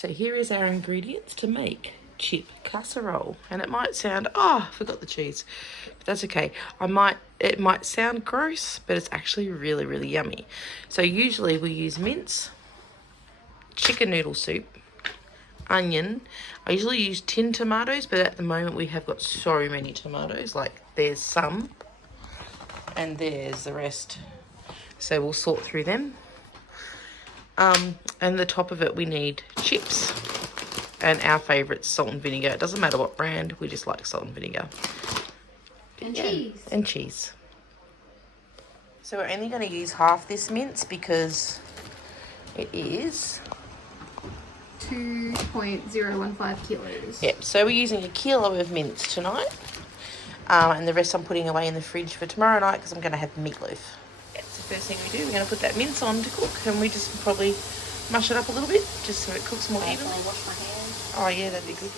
So here is our ingredients to make chip casserole, and it might sound, oh, I forgot the cheese, but that's okay. It might sound gross, but it's actually really, really yummy. So usually we use mince, chicken noodle soup, onion. I usually use tin tomatoes, but at the moment we have got so many tomatoes. Like, there's some and there's the rest, so we'll sort through them. And the top of it we need chips, and our favourite salt and vinegar. It doesn't matter what brand, we just like salt and vinegar. And cheese. And cheese. So we're only going to use half this mince because it is 2.015 kilos. Yep, so we're using 1 kilo of mince tonight. And the rest I'm putting away in the fridge for tomorrow night because I'm going to have meatloaf. That's the first thing we do. We're going to put that mince on to cook, and we just probably mush it up a little bit just so it cooks more evenly. Wash my hands. Oh yeah, that'd be good.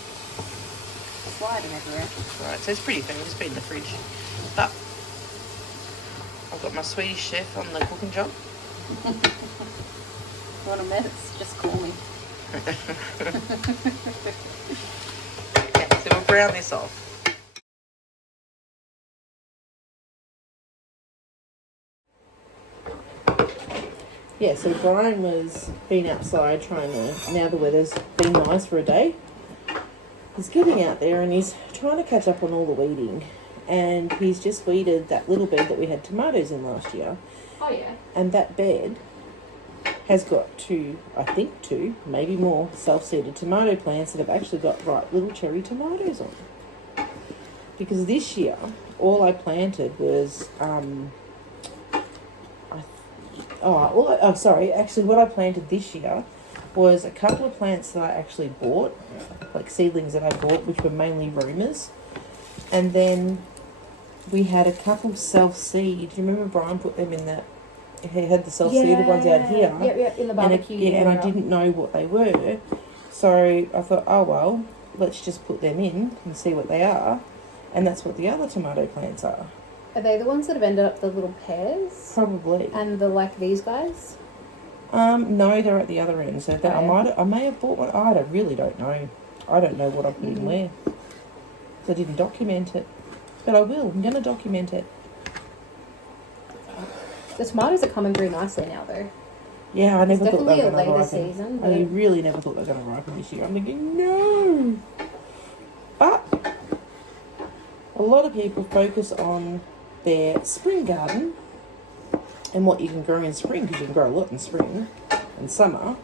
Sliding everywhere. Right, so it's pretty thin. It's been in the fridge. But I've got my Swedish chef on the cooking job. Want a mess? Just call me. Okay, so we'll brown this off. Yeah, so Brian was been outside trying to, now the weather's been nice for a day, he's getting out there and he's trying to catch up on all the weeding. And he's just weeded that little bed that we had tomatoes in last year. Oh, yeah. And that bed has got two, maybe more, self-seeded tomato plants that have actually got ripe little cherry tomatoes on. Because this year, all I planted was, actually what I planted this year was a couple of plants that I actually bought, like seedlings that I bought, which were mainly rumors. And then we had a couple self-seed. Do you remember Brian put them in that? He had the self-seeded ones out here. Yep, in the barbecue. And I didn't know what they were. So I thought, oh well, let's just put them in and see what they are. And that's what the other tomato plants are. Are they the ones that have ended up the little pears? Probably. And the like these guys? No, they're at the other end. So that I may have bought one. I really don't know. I don't know what I put in where. So I didn't document it. But I will. I'm going to document it. The tomatoes are coming very nicely now, though. Yeah, I never thought they were going to ripen. Season, I really never thought they were going to ripen this year. I'm thinking, no. But a lot of people focus on their spring garden and what you can grow in spring, because you can grow a lot in spring and summer.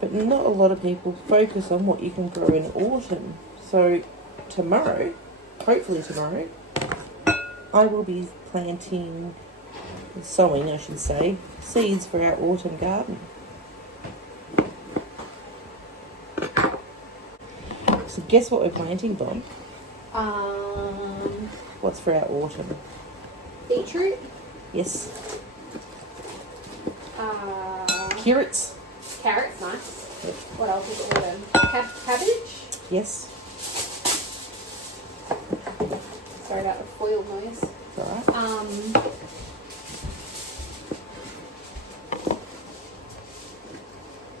But not a lot of people focus on what you can grow in autumn. So tomorrow, hopefully tomorrow, I will be sowing, I should say, seeds for our autumn garden. So guess what we're planting, Bob? What's for our autumn? Beetroot. Yes. Carrots. Carrots, nice. Yep. What else is it with cabbage? Yes. Sorry about the foil noise. Right.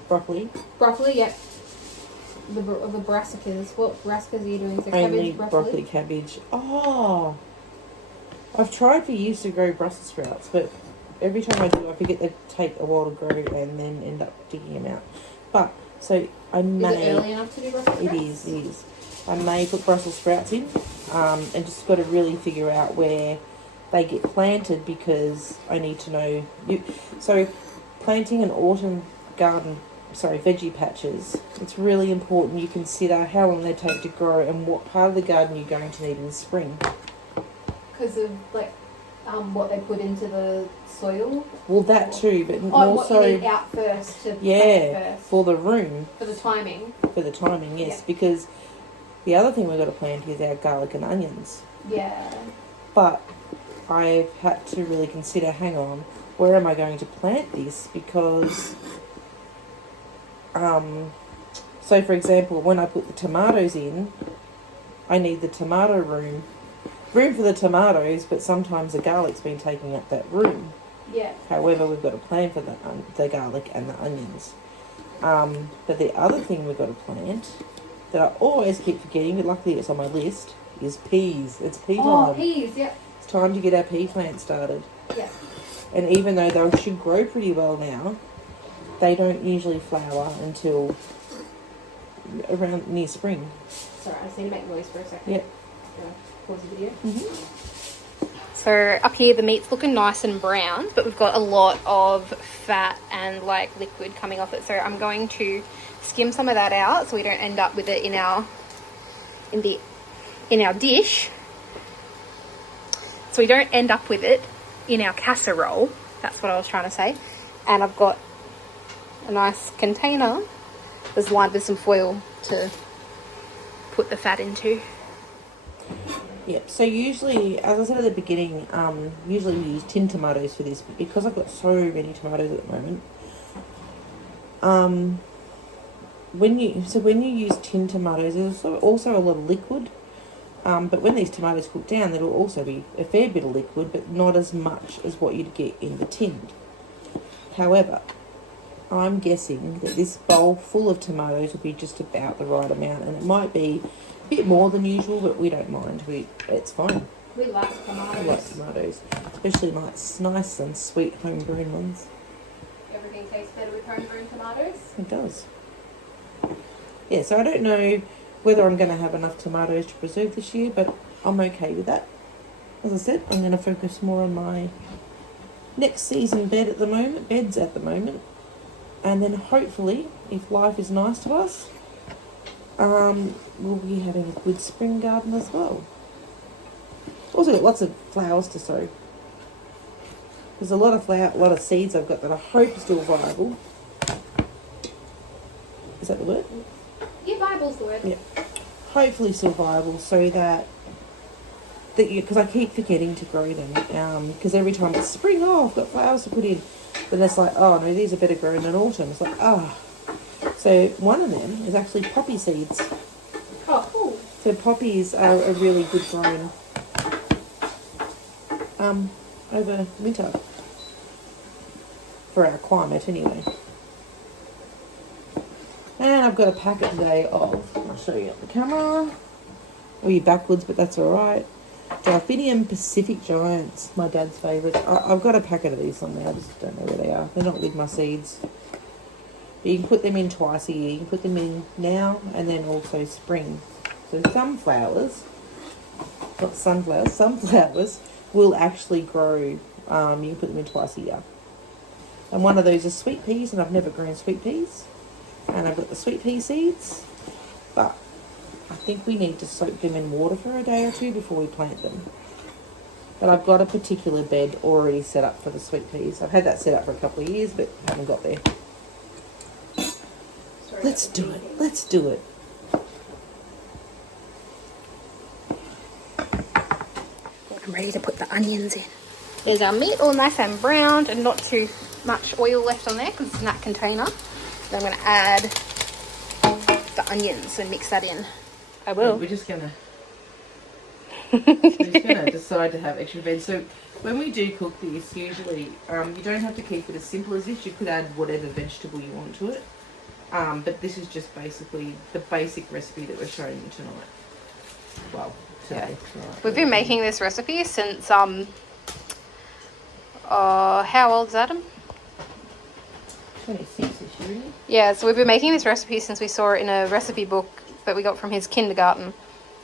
Broccoli. Broccoli, yep. The brassicas. What brassicas are you doing? So Only cabbage, broccoli, cabbage. Oh, I've tried for years to grow Brussels sprouts, but every time I do, I forget they take a while to grow and then end up digging them out. But so I may. Is it early enough to do Brussels sprouts? It is. I may put Brussels sprouts in, and just got to really figure out where they get planted, because I need to know. So planting an autumn garden. Veggie patches, it's really important you consider how long they take to grow and what part of the garden you're going to need in the spring. Because of what they put into the soil? Well, that too, but what you need out first to plant first. For the room. For the timing. For the timing, yes, because the other thing we've got to plant is our garlic and onions. Yeah. But I've had to really consider, hang on, where am I going to plant this? Because so for example, when I put the tomatoes in, I need the tomato room for the tomatoes, but sometimes the garlic's been taking up that room. Yeah. However, we've got a plan for the garlic and the onions. But the other thing we've got to plant that I always keep forgetting, but luckily it's on my list, is peas. It's pea time. Oh, peas, yep. It's time to get our pea plant started. Yeah. And even though they should grow pretty well now, they don't usually flower until around near spring. Sorry, I just need to make noise for a second. Yep. Pause the video. So up here the meat's looking nice and brown, but we've got a lot of fat and like liquid coming off it. So I'm going to skim some of that out so we don't end up with it in our dish. So we don't end up with it in our casserole. That's what I was trying to say. And I've got a nice container that's lined with some foil to put the fat into. Yep, so usually, as I said at the beginning, usually we use tin tomatoes for this, but because I've got so many tomatoes at the moment, when you use tin tomatoes, there's also a lot of liquid, but when these tomatoes cook down, there'll also be a fair bit of liquid, but not as much as what you'd get in the tinned. However, I'm guessing that this bowl full of tomatoes will be just about the right amount, and it might be a bit more than usual, but we don't mind. It's fine. We like tomatoes. We like tomatoes, especially nice and sweet homegrown ones. Everything tastes better with homegrown tomatoes. It does. Yeah, so I don't know whether I'm going to have enough tomatoes to preserve this year, but I'm okay with that. As I said, I'm going to focus more on my next season beds at the moment. And then hopefully, if life is nice to us, we'll be having a good spring garden as well. Also got lots of flowers to sow. There's a lot of seeds I've got that I hope are still viable. Is that the word? Yeah, viable's the word. Yeah. Hopefully still viable, so that because I keep forgetting to grow them. Because every time it's spring, I've got flowers to put in. But it's like, oh no, these are better grown in autumn. It's like, So one of them is actually poppy seeds. Oh, cool. So poppies are a really good grown over winter. For our climate anyway. And I've got a packet today of, I'll show you on the camera. I'll be backwards, but that's alright. Delphinium Pacific Giants, my dad's favourite. I've got a packet of these somewhere, I just don't know where they are. They're not with my seeds. But you can put them in twice a year. You can put them in now and then also spring. So sunflowers will actually grow. You can put them in twice a year. And one of those is sweet peas, and I've never grown sweet peas. And I've got the sweet pea seeds, but I think we need to soak them in water for a day or two before we plant them. But I've got a particular bed already set up for the sweet peas. I've had that set up for a couple of years, but haven't got there. Let's do it. I'm ready to put the onions in. There's our meat all nice and browned and not too much oil left on there because it's in that container. Then I'm going to add the onions and mix that in. I will. We're just going to decide to have extra veg. So when we do cook this, usually you don't have to keep it as simple as this. You could add whatever vegetable you want to it. But this is just basically the basic recipe that we're showing you tonight. Well, today. Yeah. We've been making this recipe since, how old is Adam? 26-ish, really? Yeah, so we've been making this recipe since we saw it in a recipe book that we got from his kindergarten.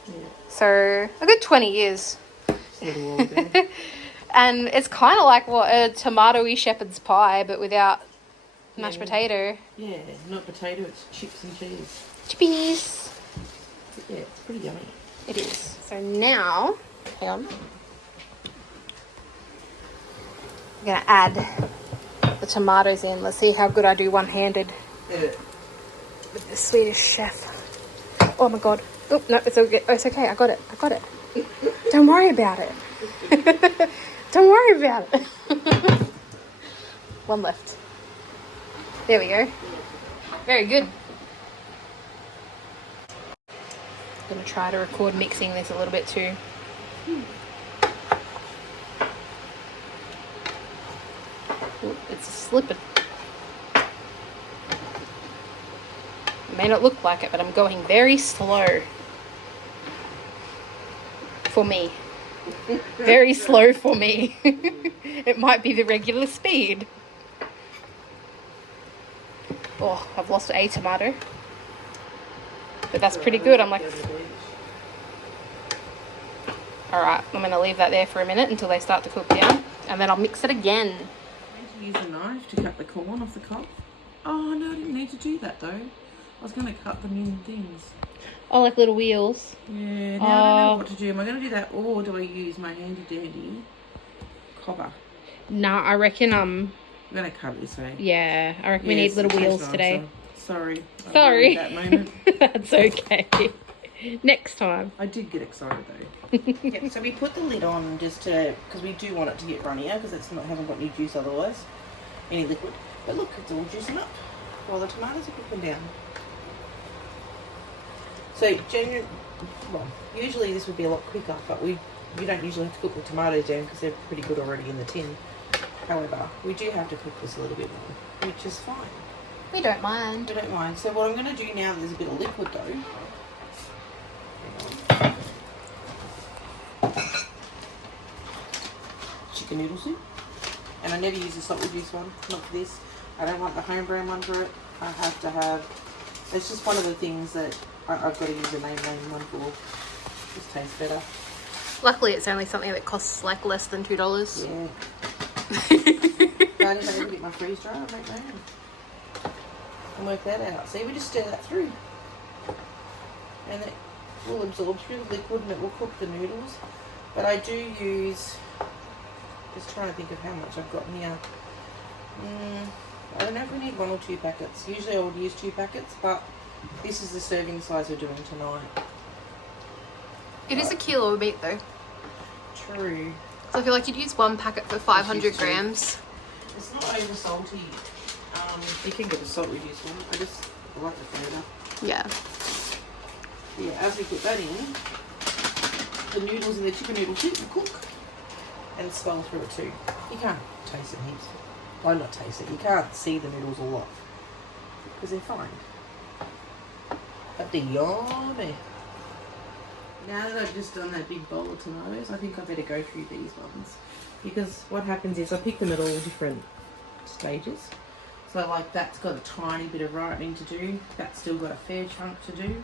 Yeah. So, a good 20 years. Just a little while ago. And it's kind of like a tomatoey shepherd's pie, but without mashed potato. Yeah, not potato, it's chips and cheese. Chippies. Yeah, it's pretty yummy. It is. So now, hang on. I'm going to add the tomatoes in. Let's see how good I do one-handed with the Swedish chef. Oh my god. Oh, no, it's okay. Oh, it's okay. I got it. Don't worry about it. Don't worry about it. One left. There we go. Very good. I'm going to try to record mixing this a little bit too. Ooh, it's slipping. may not look like it, but I'm going very slow. For me. Very slow for me. It might be the regular speed. Oh, I've lost a tomato. But that's pretty good. I'm like, alright, I'm going to leave that there for a minute until they start to cook down. And then I'll mix it again. I'm going to use a knife to cut the corn off the cob. Oh no, I didn't need to do that though. I was going to cut them in things. Oh, like little wheels. Yeah, now I don't know what to do. Am I going to do that or do I use my handy dandy cobber? Nah, I reckon, I'm going to cut it this way. yeah, I reckon we need little wheels today. Sorry. Sorry. That moment. That's okay. Next time. I did get excited though. Yeah, so we put the lid on just to, because we do want it to get runnier because it's not, hasn't got any juice otherwise, any liquid. But look, it's all juicing up while the tomatoes are cooking down. So usually this would be a lot quicker, but you don't usually have to cook the tomatoes down because they're pretty good already in the tin. However, we do have to cook this a little bit more, which is fine. We don't mind. I don't mind. So what I'm going to do now, there's a bit of liquid though. Chicken noodle soup. And I never use the salt reduced one, not for this. I don't want the home brand one for it. I have to have, it's just one of the things that I've got to use a name one for. Just tastes better. Luckily, it's only something that costs like less than $2. Yeah. I just get my freeze dryer and make my own. And work that out. See, we just stir that through. And it will absorb through the liquid and it will cook the noodles. But I do use, just trying to think of how much I've got here. I don't know if we need 1 or 2 packets. Usually I would use 2 packets, but this is the serving size we're doing tonight. It is a kilo of meat though. True. So I feel like you'd use 1 packet for 500 grams. It's not over salty. You can get a salt reduced one. I like the flavour. Yeah. Yeah, as we put that in, the noodles in the chicken noodle soup will cook and swell through it too. You can't taste it heaps. Well, not taste it. You can't see the noodles a lot because they're fine. But they're yummy. Now that I've just done that big bowl of tomatoes, I think I better go through these ones because what happens is I pick them at all different stages. So like that's got a tiny bit of ripening to do. That's still got a fair chunk to do.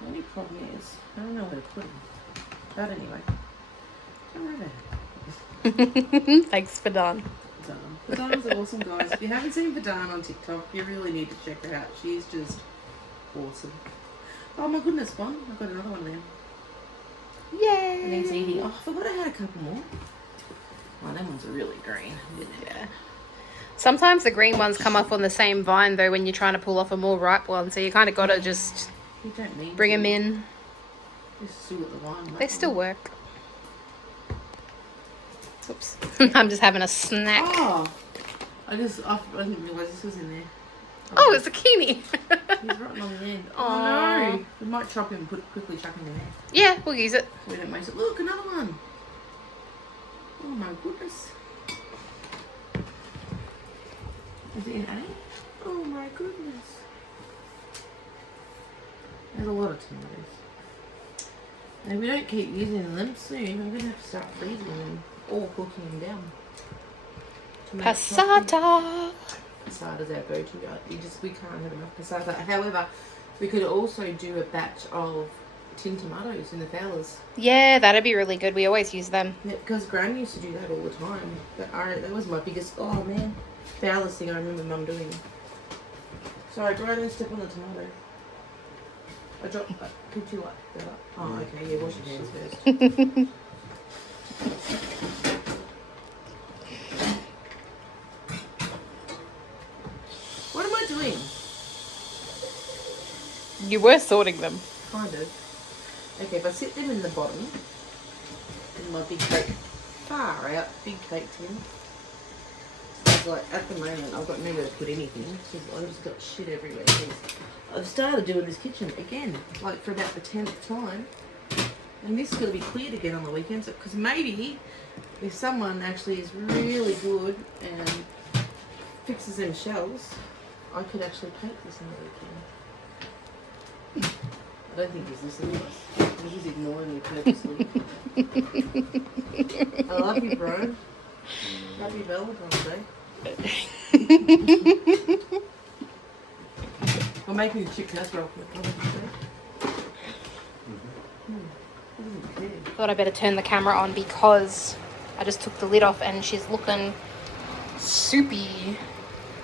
The only problem is I don't know where to put them. But anyway, Thanks for Dan. Vidana's awesome, guys. If you haven't seen Vidana on TikTok, you really need to check her out. She's just awesome. Oh my goodness, one. I've got another one there. Yay! And he's eating. Oh, I forgot I had a couple more. Oh, them ones are really green. Yeah. Sometimes the green ones come off on the same vine though when you're trying to pull off a more ripe one, so you kind of got to just You don't need bring to. them in. Just see what the wine They still work. Oops. I'm just having a snack. Oh! I didn't realise this was in there. Oh, it's zucchini. He's rotten on the end. Aw. Oh no! We might chop him and quickly chuck him in there. Yeah, we'll use it. So we don't waste it. Look, another one! Oh my goodness. Is it in A? Oh my goodness. There's a lot of tomatoes. And if we don't keep using them soon, I'm going to have to start freezing them or cooking them down. Passata. Passata's our go-to. We can't have enough passata. However, we could also do a batch of tin tomatoes in the fowlers. Yeah, that'd be really good. We always use them. Yeah, because Gran used to do that all the time. That was my biggest, oh man, fowlers thing I remember Mum doing. Sorry, Gran, let's step on the tomato. I dropped, could you like that? Oh, okay, yeah, wash your hands first. What am I doing? You were sorting them. Kind of. Okay, if I sit them in the bottom, in my big cake, far out, big cake tin. It's like, at the moment, I've got nowhere to put anything, because I've just got shit everywhere. I've started doing this kitchen again, like for about the 10th time. And this is going to be cleared again on the weekends, because maybe if someone actually is really good and fixes them shelves, I could actually paint this on the weekend. I don't think he's listening. I think he's ignoring me purposely. I love you, bro. Happy Valentine's Day. We're making a chicken casserole. Thought I better turn the camera on because I just took the lid off and she's looking soupy.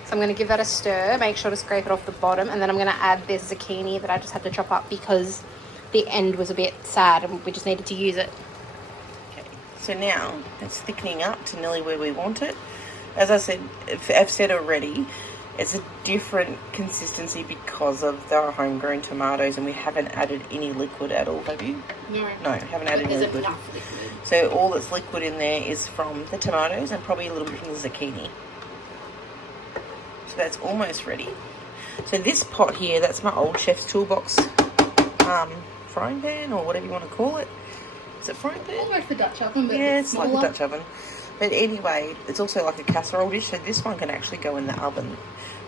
So I'm going to give that a stir, make sure to scrape it off the bottom, and then I'm going to add this zucchini that I just had to chop up because the end was a bit sad and we just needed to use it. Okay, so now it's thickening up to nearly where we want it. As I said, I've said already, it's a different consistency because of the homegrown tomatoes, and we haven't added any liquid at all, have you? No, haven't added any liquid. Enough liquid. So all that's liquid in there is from the tomatoes and probably a little bit from the zucchini. So that's almost ready. So this pot here, that's my old chef's toolbox frying pan, or whatever you want to call it. Is it frying pan? Almost the Dutch oven, but yeah, it's smaller. like a Dutch oven. But anyway, it's also like a casserole dish, so this one can actually go in the oven.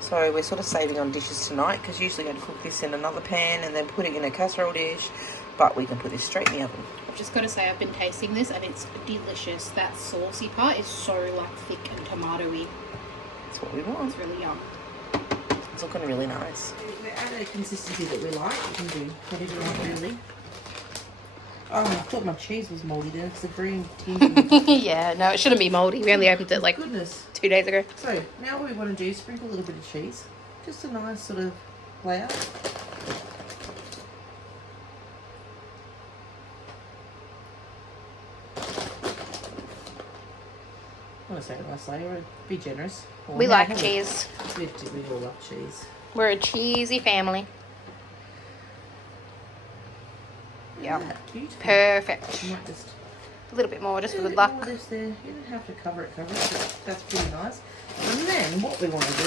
So we're sort of saving on dishes tonight, because usually we're going to cook this in another pan and then put it in a casserole dish, but we can put this straight in the oven. I've just got to say, I've been tasting this and it's delicious. That saucy part is so like thick and tomatoey. That's what we want. It's really yum. It's looking really nice. We're at a consistency that we like. We can do whatever you want, really. Oh, I thought my cheese was mouldy then. It's the green tinge. Yeah, no, it shouldn't be mouldy. We only opened it like Goodness. 2 days ago. So now what we want to do is sprinkle a little bit of cheese. Just a nice sort of layer. I want to say a nice layer. Be generous. We like cheese. We all love cheese. We're a cheesy family. Yeah. Yum. Beautiful. Perfect. You might just A little bit more, just for a good bit luck. more just there. You don't have to cover it, but that's pretty nice. And then what we want to do,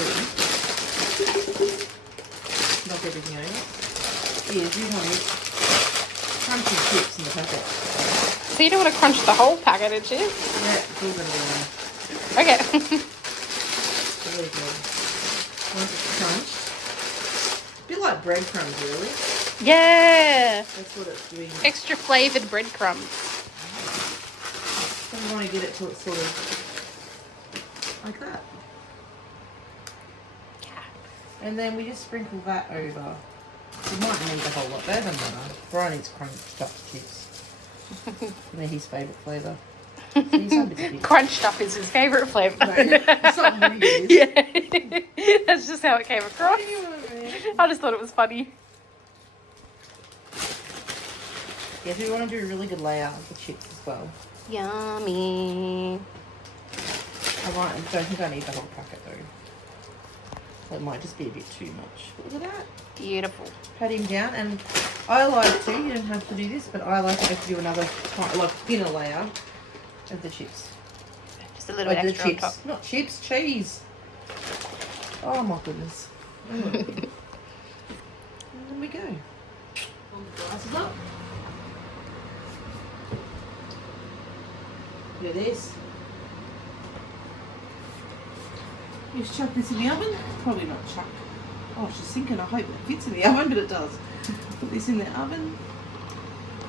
knock everything over, is you want to crunchy chips in the packet. So you don't want to crunch the whole packet of chips? Yeah, it's all going to be nice. Okay. Really good. Once it's crunched, a bit like breadcrumbs, really. Yeah. That's what it's doing. Extra flavoured breadcrumbs. So you want to get it till it's sort of like that. And then we just sprinkle that over. You might need a whole lot. That doesn't matter. Brian eats crunched up chips. They're his favourite flavour. So Crunched up is his favourite flavour. Something really is. Yeah. That's just how it came across. I just thought it was funny. Yes, we want to do a really good layout of the chips as well. Yummy. I don't think I need the whole packet though. It might just be a bit too much. Look at that. Beautiful. Pat him down, and I like to, you don't have to do this, but I like to just do another like thinner layer of the chips. Just a little bit extra on top. Not chips, cheese. Oh my goodness. And there we go. On the glasses up. Look at this. You just chuck this in the oven? Probably not chuck. Oh, she's thinking, I hope it fits in the oven, but it does. Put this in the oven.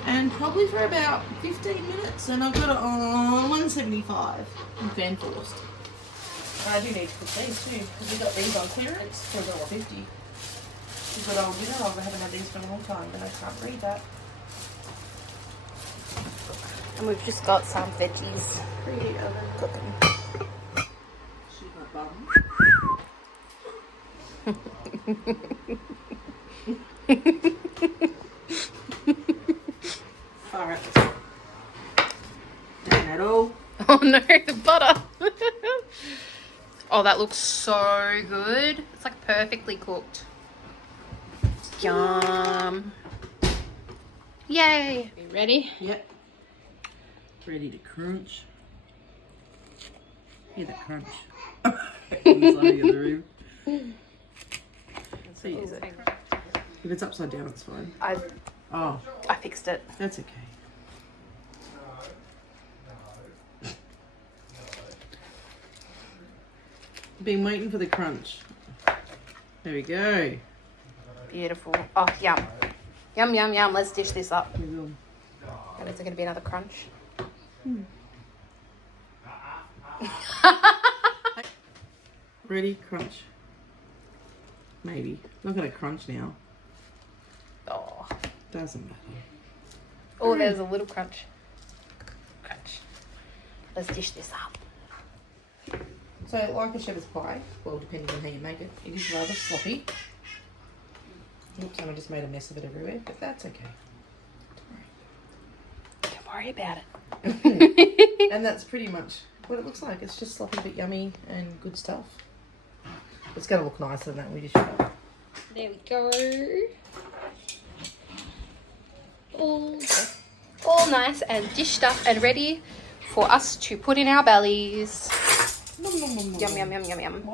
And probably for about 15 minutes. And I've got it on 175 and fan forced. And I do need to cook these too, because we got these on clearance for $1.50. She's got old dinner. I haven't had these for a long time, but I can't read that. And we've just got some veggies cooking. She's my bum. Alright. Dang that all. Oh no, the butter. Oh, that looks so good. It's like perfectly cooked. Yum. Yay. Are you ready? Yep. Ready to crunch. Hear that crunch. Inside the other room. So use it. If it's upside down, it's fine. I fixed it. That's okay. Been waiting for the crunch. There we go. Beautiful. Oh, yum. Yum, yum, yum. Let's dish this up. And is it going to be another crunch? Ready? Crunch. Maybe. Not going to crunch now. Oh. Doesn't matter. Oh, there's a little crunch. Crunch. Let's dish this up. So, like a shepherd's pie, well, depending on how you make it, it is rather sloppy. Oops, and I just made a mess of it everywhere, but that's okay. Don't worry about it. And that's pretty much what it looks like. It's just sloppy but yummy and good stuff. It's going to look nicer than that when we dish it up. There we go. All nice and dished up and ready for us to put in our bellies. Nom, nom, nom, nom. Yum, yum, yum, yum, yum.